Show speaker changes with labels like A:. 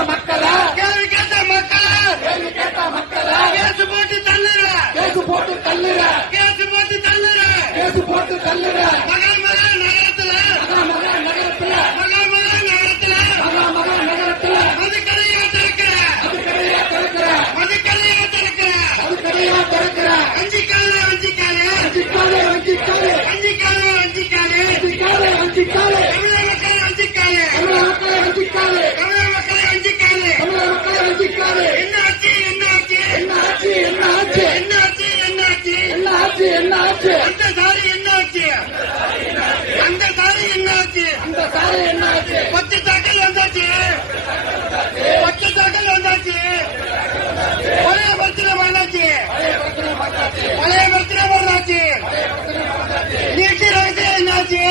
A: கேட்ட மக்களா?
B: கேள்வி கேட்ட மக்களா? கேள்வி
A: கேட்ட மக்களா?
B: கேசு போட்டு தள்ளுற.
A: கேசு போட்டு தள்ளுற.
B: கேசு போட்டு தள்ளுற.
A: கேசு போட்டு தள்ளுற.
B: மகன் மகன் நகரத்துல.
A: மகன் மகன் நகரத்துல.
B: மகன் மகன் நகரத்துல.
A: மகன் மகன் நகரத்துல.
B: அது கடையா திறக்கிற.
A: அது கடையா திறக்கிற.
B: அது கடையா திறக்கிற.
A: அது கடையா திறக்கிற.
B: அஞ்சு கால அஞ்சு கால அஞ்சு
A: கால அஞ்சு கால
B: அஞ்சு கால அஞ்சு கால அஞ்சு
A: கால அஞ்சு கால ஆச்சு
B: அந்த சாரி என்ன ஆச்சு அந்த சாரி என்ன ஆச்சு
A: அந்த சாரி என்ன ஆச்சு
B: பத்து தாக்கல் வந்தாச்சு. பத்து தாக்கல் வந்தாச்சு. பழைய பிரச்சனை பண்ணாச்சு பழைய பிரச்சனை பண்ணாச்சு நீட்டி ரகசியம் என்னாச்சு?